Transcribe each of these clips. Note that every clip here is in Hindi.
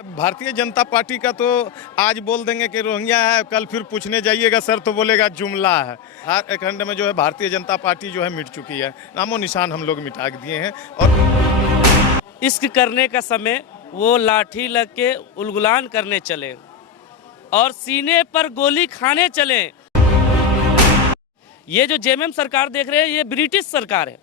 भारतीय जनता पार्टी का तो आज बोल देंगे कि रोहिंग्या है, कल फिर पूछने जाइएगा सर तो बोलेगा जुमला है। हर खंड में जो है भारतीय जनता पार्टी जो है मिट चुकी है, नामो निशान हम लोग मिटा दिए हैं। और इश्क करने का समय वो लाठी लग के उलगुलान करने चले और सीने पर गोली खाने चले। ये जो जेएमएम सरकार देख रहे हैं ये ब्रिटिश सरकार है।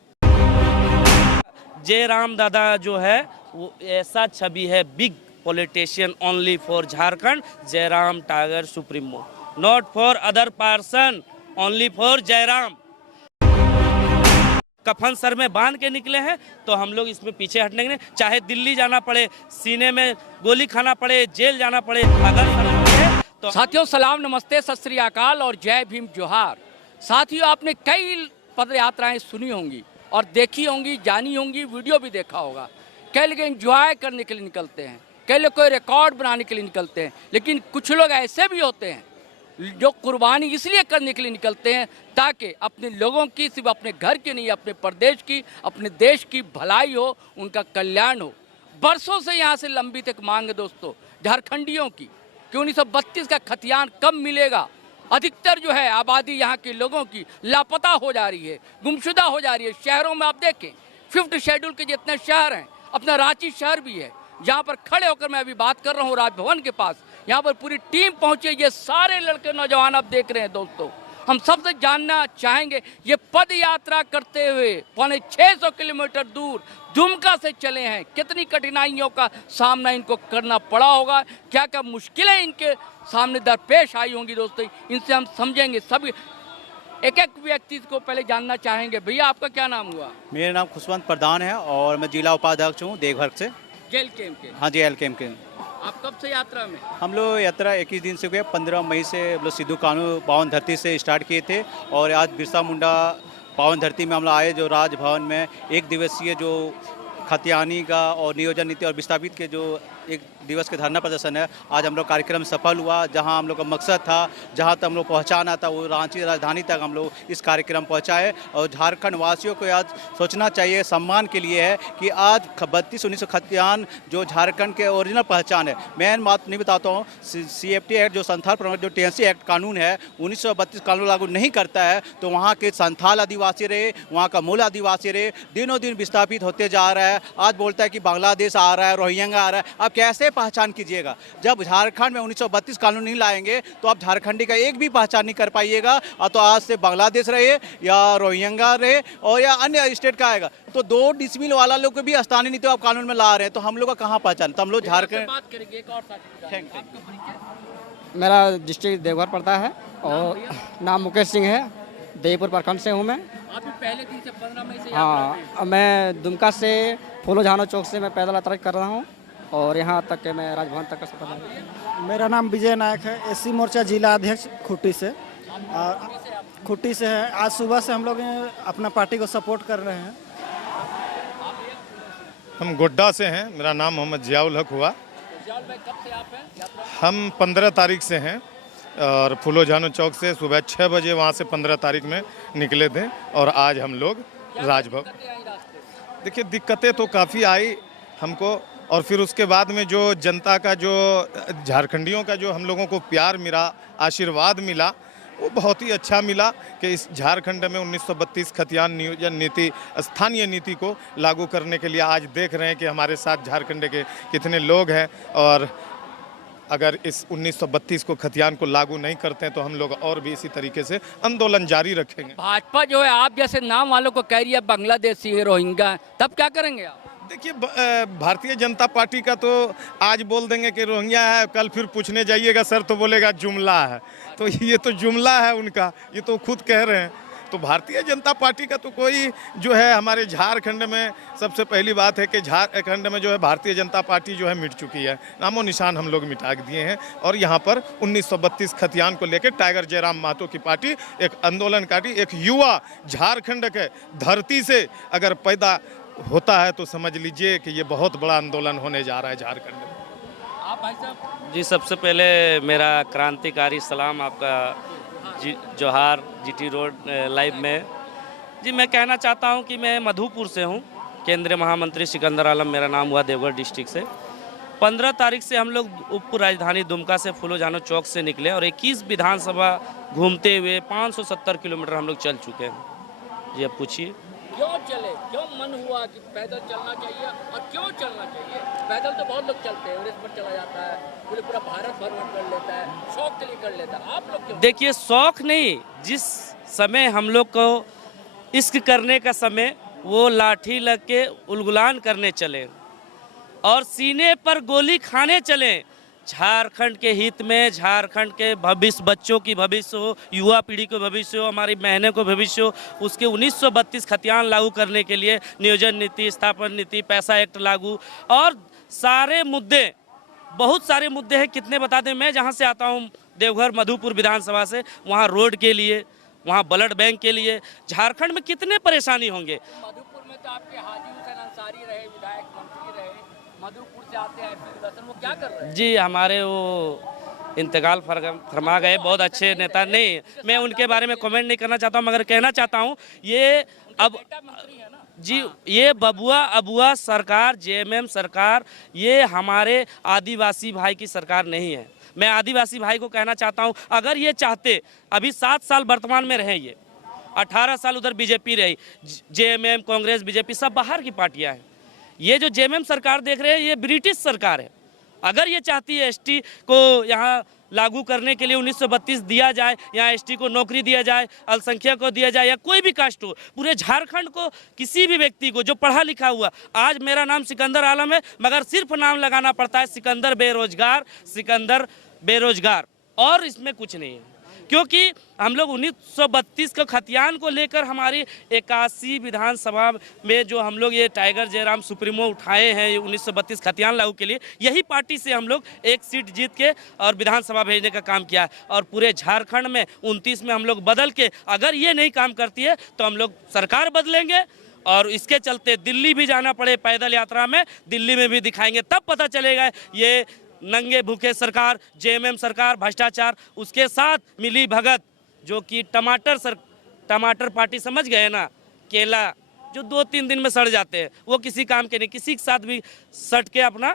जयराम दादा जो है वो ऐसा छवि है, big politician only for Jharkhand, Jairam tiger supremo, not for other person, only for Jairam. कफन सर में बांध के निकले हैं तो हम लोग इसमें पीछे हटने नहीं, चाहे दिल्ली जाना पड़े, सीने में गोली खाना पड़े, जेल जाना पड़े, अगर तो। साथियों सलाम, नमस्ते, सत श्री अकाल और जय भीम जोहार। साथियों आपने कई पद यात्राएं सुनी होंगी और देखी होंगी, जानी होंगी, वीडियो भी देखा होगा। कई लोग एंजॉय करने के लिए निकलते हैं, कई लोग कोई रिकॉर्ड बनाने के लिए निकलते हैं, लेकिन कुछ लोग ऐसे भी होते हैं जो कुर्बानी इसलिए करने के लिए निकलते हैं ताकि अपने लोगों की, सिर्फ अपने घर की नहीं, अपने प्रदेश की, अपने देश की भलाई हो, उनका कल्याण हो। बरसों से यहाँ से लंबित एक मांग है दोस्तों झारखंडियों की कि 1932 का खतियान कब मिलेगा। अधिकतर जो है आबादी यहाँ के लोगों की लापता हो जा रही है, गुमशुदा हो जा रही है। शहरों में आप देखें 5th शेड्यूल के जितने शहर हैं, अपना रांची शहर भी है जहाँ पर खड़े होकर मैं अभी बात कर रहा हूँ राजभवन के पास। यहाँ पर पूरी टीम पहुँची, ये सारे लड़के नौजवान आप देख रहे हैं दोस्तों। हम सबसे जानना चाहेंगे ये पद यात्रा करते हुए 650 किलोमीटर दूर दुमका से चले हैं, कितनी कठिनाइयों का सामना इनको करना पड़ा होगा, क्या क्या मुश्किलें इनके सामने दरपेश आई होंगी दोस्तों, इनसे हम समझेंगे। सभी एक एक व्यक्ति को पहले जानना चाहेंगे। भैया आपका क्या नाम हुआ? मेरा नाम खुशवंत प्रधान है और मैं जिला उपाध्यक्ष हूँ देवघर से। जेल कैंप के? हाँ जी, एल कैंप के। आप कब से यात्रा में? हम लोग यात्रा 21 दिन से हुए, 15 मई से हम लोग सिद्धू कानू पावन धरती से स्टार्ट किए थे और आज बिरसा मुंडा पावन धरती में हम लोग आए, जो राजभवन में 1 दिवसीय जो खतियानी का और नियोजन नीति और विस्थापित के जो 1 दिवस के धरना प्रदर्शन है, आज हम लोग कार्यक्रम सफल हुआ। जहां हम लोग का मकसद था, जहां तक हम लोग पहुंचाना था, वो रांची राजधानी तक हम लोग इस कार्यक्रम पहुंचाए। और झारखंड वासियों को आज सोचना चाहिए, सम्मान के लिए है कि आज 32-19 खतियान जो झारखंड के ओरिजिनल पहचान है। मैं बात नहीं बताता हूँ, CFT एक्ट जो संथाल प्रवर्तन जो TNC एक्ट कानून है 1932 कानून लागू नहीं करता है, तो वहाँ के संथाल आदिवासी रहे, वहाँ का मूल आदिवासी रहे, दिनों दिन विस्थापित होते जा रहा है। आज बोलता है कि बांग्लादेश आ रहा है, रोहिंग्या आ रहा है। आप कैसे पहचान कीजिएगा? जब झारखंड में 1932 कानून नहीं लाएंगे तो आप झारखंडी का एक भी पहचान नहीं कर पाइएगा। तो आज से बांग्लादेश रहे या रोहिंग्या रहे और या अन्य स्टेट का आएगा, तो 2 डिसमिल वाला लोग को भी स्थानीय नीति आप कानून में ला रहे हैं, तो हम लोग का कहाँ पहचान? तो हम लोग झारखंड बात करेंगे। एक और साथी, मेरा डिस्ट्रिक्ट देवघर पड़ता है और नाम मुकेश सिंह है, देवपुर प्रखंड से हूँ मैं। आप पहले दिन से 15 मई से? हाँ, मैं दुमका से फूलो झानो चौक से मैं पैदल यात्रा कर रहा हूँ और यहाँ तक के मैं राजभवन तक का सफर है। मेरा नाम विजय नायक है, SC मोर्चा जिला अध्यक्ष खुट्टी से। खुट्टी से है। आज सुबह से हम लोग अपना पार्टी को सपोर्ट कर रहे हैं। हम गोड्डा से हैं, मेरा नाम मोहम्मद जियाउल हक हुआ। कब से आप हैं? हम 15 तारीख से हैं और फूलो झानो चौक से सुबह 6 बजे वहाँ से 15 तारीख में निकले थे और आज हम लोग राजभवन। देखिए दिक्कतें तो काफ़ी आई हमको, और फिर उसके बाद में जो जनता का, जो झारखंडियों का जो हम लोगों को प्यार मिला, आशीर्वाद मिला, वो बहुत ही अच्छा मिला कि इस झारखंड में 1932 खतियान नियोजन नीति, स्थानीय नीति को लागू करने के लिए आज देख रहे हैं कि हमारे साथ झारखंड के कितने लोग हैं। और अगर इस 1932 को खतियान को लागू नहीं करते हैं तो हम लोग और भी इसी तरीके से आंदोलन जारी रखेंगे। भाजपा जो है आप जैसे नाम वालों को कह रही है बांग्लादेशी है, रोहिंग्या, तब क्या करेंगे आप? देखिए भारतीय जनता पार्टी का तो आज बोल देंगे कि रोहिंग्या है, कल फिर पूछने जाइएगा सर तो बोलेगा जुमला है। तो ये तो जुमला है उनका, ये तो खुद कह रहे हैं। तो भारतीय जनता पार्टी का तो कोई जो है, हमारे झारखंड में सबसे पहली बात है कि झारखंड में जो है भारतीय जनता पार्टी जो है मिट चुकी है, नामो निशान हम लोग मिटा दिए हैं। और यहाँ पर 1932 खतियान को लेकर टाइगर जयराम महतो की पार्टी एक आंदोलनकारी, एक युवा झारखंड के धरती से अगर पैदा होता है तो समझ लीजिए कि ये बहुत बड़ा आंदोलन होने जा रहा है झारखंड में। आप भाई साहब? जी सबसे पहले मेरा क्रांतिकारी सलाम आपका जोहार GT रोड लाइव में। जी मैं कहना चाहता हूं कि मैं मधुपुर से हूं, केंद्रीय महामंत्री सिकंदर आलम मेरा नाम हुआ, देवघर डिस्ट्रिक्ट से। 15 तारीख से हम लोग उप राजधानी दुमका से फूलो जानो चौक से निकले और 21 विधानसभा घूमते हुए 570 किलोमीटर हम लोग चल चुके हैं। जी अब पूछिए क्यों चले, क्यों मन हुआ कि पैदल चलना चाहिए और क्यों चलना चाहिए? पैदल तो बहुत लोग चलते हैं, एवरेस्ट पर चला जाता है, पूरा भारत भ्रमण कर लेता है, शौक के लिए कर लेता है, आप लोग क्यों? देखिए शौक नहीं, जिस समय हम लोग को इश्क करने का समय वो लाठी लग के उलगुलान करने चले और सीने पर गोली खाने चले। झारखंड के हित में, झारखंड के भविष्य, बच्चों की भविष्य हो, युवा पीढ़ी को भविष्य हो, हमारी बहनों को भविष्य हो, उसके 1932 खतियान लागू करने के लिए नियोजन नीति, स्थापन नीति, पैसा एक्ट लागू और सारे मुद्दे, बहुत सारे मुद्दे हैं। कितने बता दें, मैं जहाँ से आता हूँ देवघर मधुपुर विधानसभा से, वहाँ रोड के लिए, वहाँ ब्लड बैंक के लिए, झारखंड में कितने परेशानी होंगे। मधुपुर में तो आपके हाजी हुसैन अंसारी रहे, विधायक मंत्री रहे, मधुपुर से आते हैं वो क्या कर रहे हैं? जी हमारे वो इंतकाल फरमा गए, बहुत अच्छे नेता। नहीं, मैं उनके बारे में कमेंट नहीं करना चाहता हूँ, मगर कहना चाहता हूँ ये अब जी ये बबुआ अबुआ सरकार, जेएमएम सरकार, ये हमारे आदिवासी भाई की सरकार नहीं है। मैं आदिवासी भाई को कहना चाहता हूँ, अगर ये चाहते, अभी 7 साल वर्तमान में रहे, ये 18 साल उधर बीजेपी रही, जेएमएम, कांग्रेस, बीजेपी सब बाहर की पार्टियां हैं। ये जो जेएमएम सरकार देख रहे हैं ये ब्रिटिश सरकार है। अगर ये चाहती है एसटी को यहाँ लागू करने के लिए 1932 दिया जाए, यहाँ एसटी को नौकरी दिया जाए, अल्पसंख्यक को दिया जाए, या कोई भी कास्ट हो, पूरे झारखंड को किसी भी व्यक्ति को जो पढ़ा लिखा हुआ, आज मेरा नाम सिकंदर आलम है मगर सिर्फ नाम लगाना पड़ता है सिकंदर बेरोजगार, सिकंदर बेरोजगार, और इसमें कुछ नहीं है। क्योंकि हम लोग 1932 का खतियान को लेकर हमारी 81 विधानसभा में जो हम लोग ये टाइगर जयराम सुप्रीमो उठाए हैं 1932 खतियान लागू के लिए, यही पार्टी से हम लोग एक सीट जीत के और विधानसभा भेजने का काम किया है। और पूरे झारखंड में 29 में हम लोग बदल के, अगर ये नहीं काम करती है तो हम लोग सरकार बदलेंगे और इसके चलते दिल्ली भी जाना पड़े पैदल यात्रा में, दिल्ली में भी दिखाएंगे, तब पता चलेगा ये नंगे भूखे सरकार, जेएमएम सरकार, भ्रष्टाचार, उसके साथ मिली भगत, जो कि टमाटर पार्टी समझ गए ना, केला जो 2-3 दिन में सड़ जाते हैं, वो किसी काम के नहीं, किसी के साथ भी सट के अपना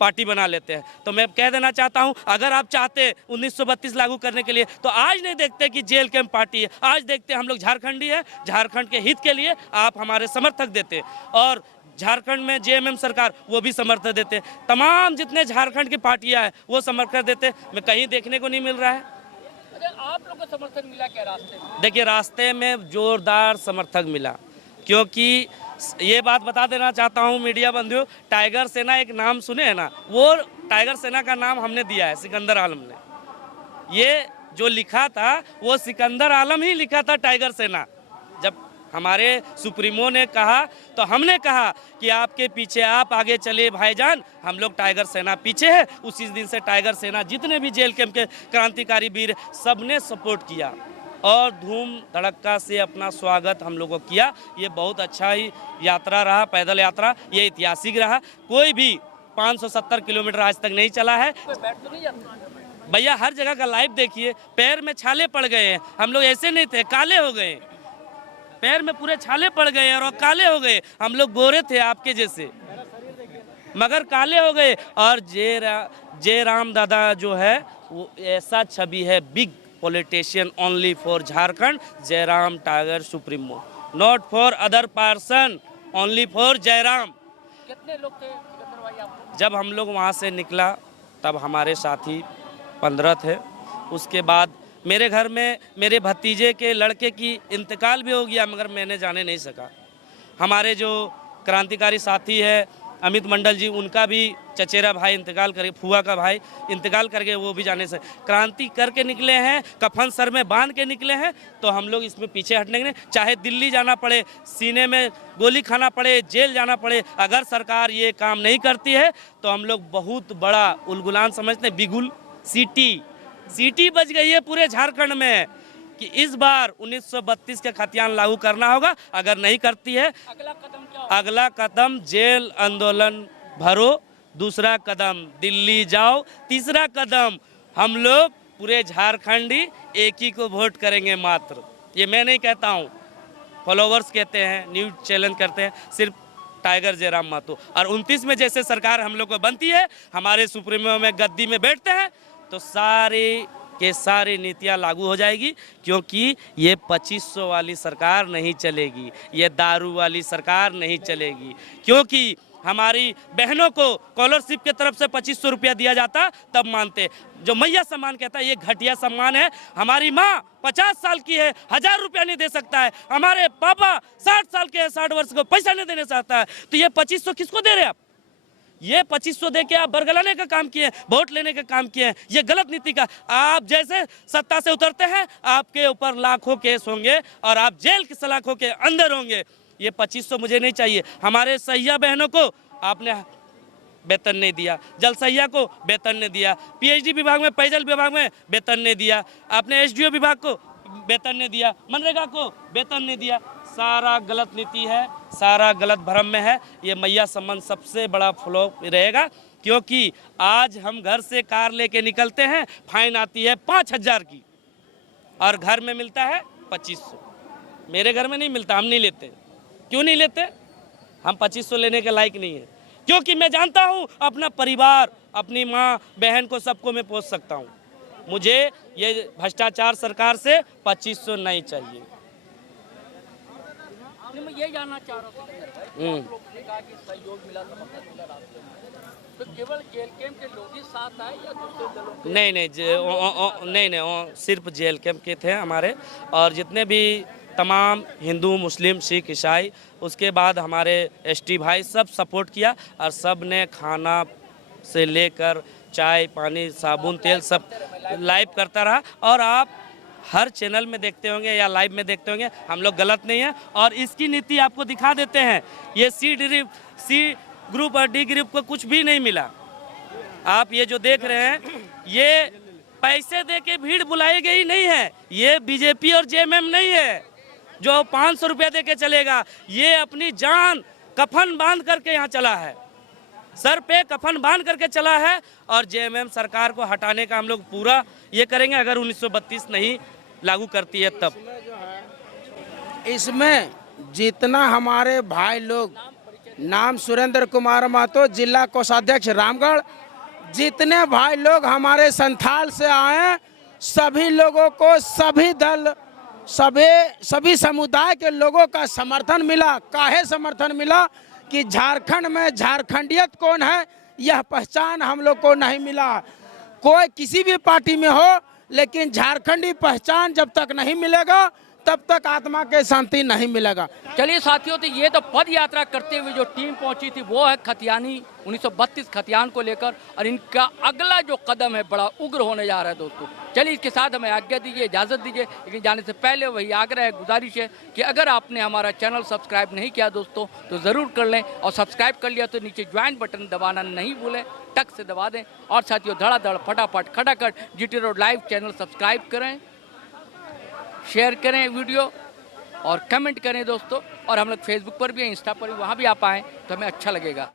पार्टी बना लेते हैं। तो मैं कह देना चाहता हूं, अगर आप चाहते 1932 लागू करने के लिए तो आज नहीं देखते कि जेल कैंप पार्टी है, आज देखते हम लोग झारखंडी है, झारखंड के हित के लिए आप हमारे समर्थक देते, और झारखंड में जेएमएम सरकार वो भी समर्थन देते, तमाम जितने झारखंड की पार्टियां हैं वो समर्थन देते। मैं कहीं देखने को नहीं मिल रहा है। आप लोग को समर्थन मिला क्या रास्ते में? देखिए रास्ते में जोरदार समर्थक मिला, क्योंकि ये बात बता देना चाहता हूँ मीडिया बंधुओं, टाइगर सेना एक नाम सुने हैं ना, वो टाइगर सेना का नाम हमने दिया है सिकंदर आलम ने। ये जो लिखा था वो सिकंदर आलम ही लिखा था, टाइगर सेना। जब हमारे सुप्रीमो ने कहा तो हमने कहा कि आपके पीछे, आप आगे चलिए भाईजान, हम लोग टाइगर सेना पीछे है। उसी दिन से टाइगर सेना जितने भी जेल कैंप के क्रांतिकारी वीर सबने सपोर्ट किया और धूम धड़क्का से अपना स्वागत हम लोगों को किया। ये बहुत अच्छा ही यात्रा रहा, पैदल यात्रा, ये ऐतिहासिक रहा। कोई भी 570 किलोमीटर आज तक नहीं चला है। भैया हर जगह का लाइव देखिए, पैर में छाले पड़ गए हैं। हम लोग ऐसे नहीं थे, काले हो गए, पैर में पूरे छाले पड़ गए और काले हो गए। हम लोग गोरे थे आपके जैसे, मगर काले हो गए। और जय राम दादा जो है वो ऐसा छवि है, big politician only for Jharkhand, Jairam tiger supremo, not for other person, only for Jairam. कितने लोग थे सिकंदर भाई आप? जब हम लोग वहाँ से निकला तब हमारे साथी 15 थे। उसके बाद मेरे घर में मेरे भतीजे के लड़के की इंतकाल भी हो गया, मगर मैंने जाने नहीं सका। हमारे जो क्रांतिकारी साथी है अमित मंडल जी, उनका भी चचेरा भाई इंतकाल करके, फुआ का भाई इंतकाल करके, वो भी जाने से क्रांति करके निकले हैं, कफन सर में बांध के निकले हैं। तो हम लोग इसमें पीछे हटने नहीं, चाहे दिल्ली जाना पड़े, सीने में गोली खाना पड़े, जेल जाना पड़े, अगर सरकार ये काम नहीं करती है तो हम लोग बहुत बड़ा उलगुलान समझते हैं। बिगुल सीटी बज गई है पूरे झारखंड में कि इस बार 1932 का खतियान लागू करना होगा। अगर नहीं करती है, अगला कदम क्या? अगला कदम जेल आंदोलन भरो, दूसरा कदम दिल्ली जाओ, तीसरा कदम हम लोग पूरे झारखंडी एक ही को वोट करेंगे मात्र। ये मैं नहीं कहता हूँ, फॉलोवर्स कहते हैं, न्यूज़ चैनल करते हैं, सिर्फ टाइगर जयराम महतो। और 29 में जैसे सरकार हम लोग को बनती है, हमारे सुप्रीमो में गद्दी में बैठते हैं, तो सारे के सारी नीतियां लागू हो जाएगी, क्योंकि ये 2500 वाली सरकार नहीं चलेगी, ये दारू वाली सरकार नहीं चलेगी। क्योंकि हमारी बहनों को स्कॉलरशिप के तरफ से 2500 रुपया दिया जाता तब मानते। जो मैया सम्मान कहता है ये घटिया सम्मान है। हमारी माँ 50 साल की है, 1000 रुपया नहीं दे सकता है। हमारे पापा 60 साल के हैं, 60 वर्ष को पैसा नहीं देने सकता है। तो ये 2500 किसको दे रहे हैं आप? ये 2500 दे के आप बरगलाने का काम किए, वोट लेने का काम किए। ये गलत नीति का। आप जैसे सत्ता से उतरते हैं, आपके ऊपर लाखों केस होंगे और आप जेल की सलाखों के अंदर होंगे। ये 2500 मुझे नहीं चाहिए। हमारे सैया बहनों को आपने वेतन नहीं दिया, जल सैया को वेतन नहीं दिया, पीएचडी विभाग में, पेयजल विभाग में वेतन नहीं दिया, आपने एसडीओ विभाग को वेतन नहीं दिया, मनरेगा को वेतन नहीं दिया। सारा गलत नीति है, सारा गलत भ्रम में है। ये मैया सम्मान सबसे बड़ा फ्लॉप रहेगा, क्योंकि आज हम घर से कार लेके निकलते हैं, फाइन आती है 5000 की और घर में मिलता है 2500। मेरे घर में नहीं मिलता, हम नहीं लेते। क्यों नहीं लेते? हम 2500 लेने के लायक नहीं है, क्योंकि मैं जानता हूँ अपना परिवार, अपनी माँ बहन को सबको मैं पोस सकता हूँ। मुझे ये भ्रष्टाचार सरकार से 2500 नहीं चाहिए। मैं ये जानना चाह रहा था कि सहयोग मिला, समर्थन मिला रास्ते में, तो केवल जेल कैंप के लोग ही साथ आए या दूसरे दलों के? नहीं, सिर्फ जेल कैंप के थे हमारे, और जितने भी तमाम हिंदू, मुस्लिम, सिख, ईसाई, उसके बाद हमारे एसटी भाई सब सपोर्ट किया, और सब ने खाना से लेकर चाय पानी साबुन तेल सब लाइव करता रहा। और आप हर चैनल में देखते होंगे या लाइव में देखते होंगे, हम लोग गलत नहीं है। और इसकी नीति आपको दिखा देते हैं। ये सी ग्रुप और डी ग्रुप को कुछ भी नहीं मिला। आप ये जो देख रहे हैं, ये पैसे दे के भीड़ बुलाई गई नहीं है। ये बीजेपी और जेएमएम नहीं है जो 500 रुपया दे के चलेगा। ये अपनी जान कफन बांध करके यहाँ चला है, सर पे कफन बांध करके चला है। और जेएमएम सरकार को हटाने का हम लोग पूरा ये करेंगे, अगर 1932 नहीं लागू करती है तब। इसमें जितना हमारे भाई लोग, नाम सुरेंद्र कुमार महतो, जिला कोषाध्यक्ष रामगढ़, जितने भाई लोग हमारे संथाल से आए, सभी लोगों को, सभी दल, सभी समुदाय के लोगों का समर्थन मिला। काहे समर्थन मिला? कि झारखंड में झारखंडियत कौन है यह पहचान हम लोग को नहीं मिला। कोई किसी भी पार्टी में हो, लेकिन झारखंडी पहचान जब तक नहीं मिलेगा तब तक आत्मा के शांति नहीं मिलेगा। चलिए साथियों, तो ये तो पद यात्रा करते हुए जो टीम पहुंची थी वो है खतियानी 1932 खतियान को लेकर, और इनका अगला जो कदम है बड़ा उग्र होने जा रहा है दोस्तों। चलिए इसके साथ हमें आज्ञा दीजिए, इजाज़त दीजिए, लेकिन जाने से पहले वही आग्रह है, गुजारिश है कि अगर आपने हमारा चैनल सब्सक्राइब नहीं किया दोस्तों तो ज़रूर कर लें, और सब्सक्राइब कर लिया तो नीचे ज्वाइन बटन दबाना नहीं भूलें, टक से दबा दें। और साथियों, धड़ाधड़ फटाफट खटाखट GT road live channel subscribe करें, शेयर करें वीडियो और कमेंट करें दोस्तों। और हम लोग फेसबुक पर भी हैं, इंस्टा पर भी, वहाँ भी आप आएँ तो हमें अच्छा लगेगा।